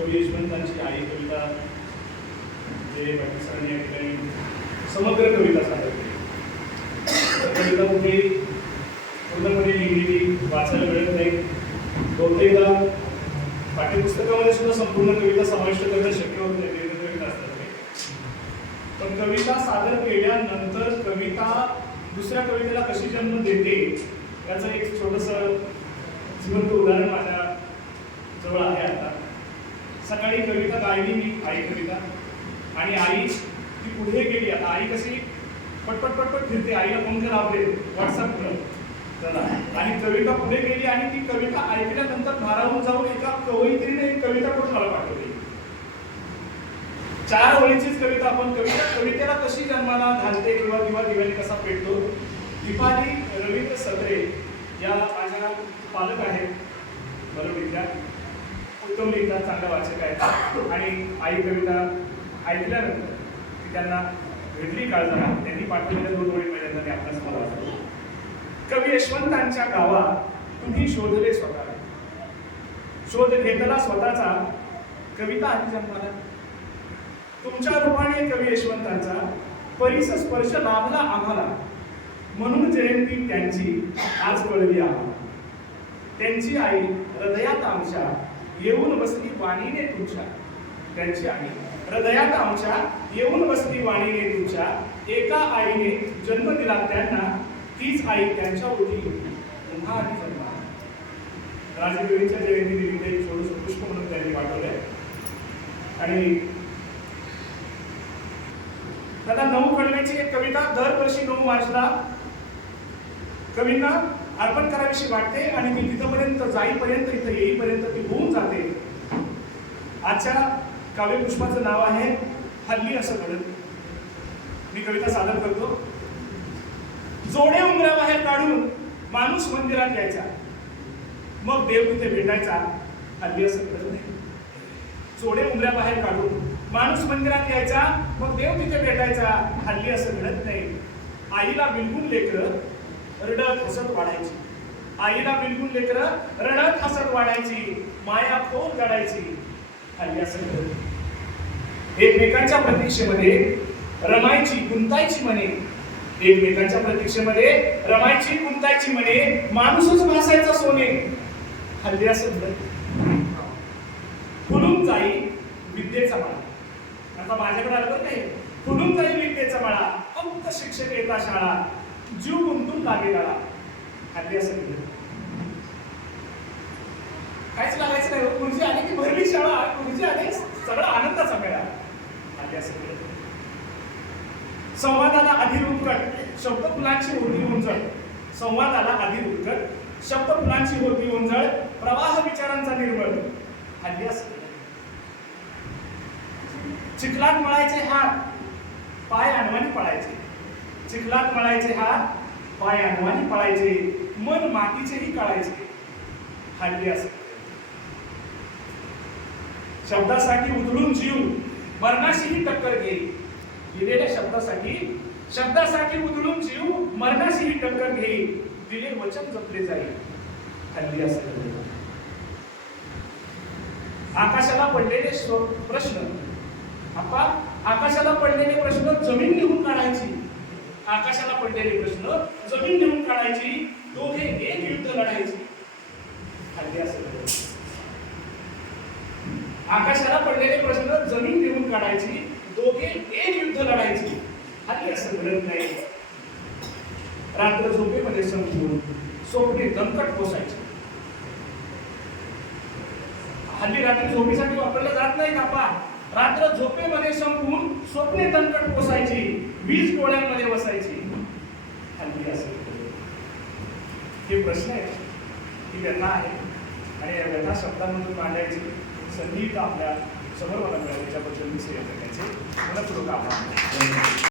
कवी यशवंतांची आई कविता जे पाकिस्तानी सरांनी या ठिकाणी समग्र कविता सादर केली कविता कुठे पूर्णपणे लिहिलेली वाचायला मिळत नाही. बहुतेकदा पाठ्यपुस्तकामध्ये सुद्धा संपूर्ण कविता समाविष्ट करणं शक्य होत नाही ते कविता असतात ते. पण कविता सादर केल्यानंतर कविता दुसऱ्या कवितेला कशी जन्म देते याचं एक छोटस जिवंत उदाहरण माझ्या सकाळी कविता गायली मी आई कविता. आणि आई ती पुढे गेली. आता आई कशी पटपट पटपट फिरते. आईला पंख लावले आपले. व्हॉट्सअप चला. आणि कविता पुढे गेली आणि ती कविता ऐकल्यानंतर भारावून जाऊन एका कवयित्रीने एक कविता करून मला पाठवली? चार ओळीचीच कविता आपण कविता. कवितेला कशी जन्माला घालते किंवा किंवा दिव्याने कसा पेटतो? दीपाली रवींद्र सत्रे या माझ्या पालक आहेत. बरोबरीतल्या उत्तम लिहितात चांगला वाचक आहेत. आणि आई कविता ऐकल्यानंतर ती त्यांना भेटली काळजाला त्यांनी पाठवलेल्या दोन ओळी पहिल्यांदा मी आपल्यासमोर वाचतो. कवी यशवंतांच्या गावात तुम्ही शोधले स्वतःला. शोध घेतला स्वतःचा. कविता आधी जन्माला तुमच्या रूपाने कवी यशवंतांचा परिस स्पर्श लाभला आम्हाला. म्हणून जयंती त्यांची आज कळली आम्हाला. त्यांची आई हृदयात आमच्या येऊन बसली वाणीने तुमच्या. त्यांची आई. हृदयात आमच्या येऊन बसली वाणीने तुमच्या. एका आईने जन्म दिला त्यांना. तीच आई त्यांच्या ओटी पुन्हा आधी जन्मा. राजकवींच्या जयंती निमित्त एक छोटस पुष्प म्हणून त्यांनी पाठवलंय आणि त्याला नऊ कळव्याची एक कविता दरवर्षी नऊ मार्चला कवींना अर्पण करावीशी वाटते आणि मी तिथपर्यंत जाईपर्यंत इथं येईपर्यंत ती होऊन जाते. आजच्या काव्यपुष्पाचं नाव आहे हल्ली असं घडत. मी कविता सादर करतो. जोडे उमराबाहेर काढून माणूस मंदिरात यायचा. मग देव तिथे भेटायचा. हल्ली असं घडत नाही. जोडे उमऱ्या बाहेर काढून माणूस मंदिरात यायचा. मग देव तिथे भेटायचा. हल्ली असं घडत नाही. आईला बिलकुल लेकरं रडत हसत वाढायची. आईला बिलकुल लेकरं रडत हसत वाढायची. माया फोन काढायची हल्ली असं एकमेकांच्या प्रतीक्षेमध्ये रमायची गुंतायची म्हणे. एकमेकांच्या प्रतीक्षेमध्ये रमायची गुंतायची म्हणे. माणूसच भासायचा सोने. हल्ली असं फुलून जाई विद्येचा मळा आता माझ्याकडे आलं नाही फुलून जाई विद्येचा मळा फक्त शिक्षक येता शाळा. जीव गुंतून लागेल आला हल्ली असं केलं. काहीच लागायचं नाही हो. गुरुजी आले की भरली शाळा. गुरुजी आले सगळा आनंदाचा मेळा हल्ली असं केलं. संवादाला आधी उत्कट. शब्द फुलांची होती उंजळ. संवादाला आधी उत्कट. शब्द फुलांची होती उंजळ. प्रवाह विचारांचा निर्मळ. हल्ली असं चिखलात मळायचे हात. पाय अनवाणी पळायचे. चिखलात मळायचे हात पाय अनवाणी पळायचे मन मातीचेही कळायचे हल्ली असं. शब्दासाठी उधळून जीव मरणाशीही टक्कर घेईल. दिलेल्या शब्दासाठी शब्दासाठी उधळून जीव मरणाशीही टक्कर घेईल. दिले वचन जपले जाईल. हल्ली असं आकाशाला पडलेले प्रश्न. आपा आकाशाला पडलेले प्रश्न जमीन लिहून काढायची. आकाशाला पडलेले प्रश्न जमीन लिहून काढायची दोघे एक युद्ध लढायचे. हल्ली असं आकाशाला पडलेले प्रश्न जमीन लिहून काढायची दोघे एक युद्ध लढायची. हल्ली असं घडत नाही. रात्र झोपेमध्ये संपून स्वप्ने दमकट पोसायचे हल्ली रात्री झोपेसाठी वापरलं जात नाही कापा रात्र झोपेमध्ये संपून स्वप्ने तणकट पोसायची वीज गोळ्यांमध्ये बसायची. हल्ली असं हे प्रश्न आहेत. ही व्यथा आहे. आणि या व्यथा शब्दांमधून मांडायची संधी आपल्यासमोर मला मिळाली. त्याबद्दल मी सेवा करण्याचे मनपूर्वक आभार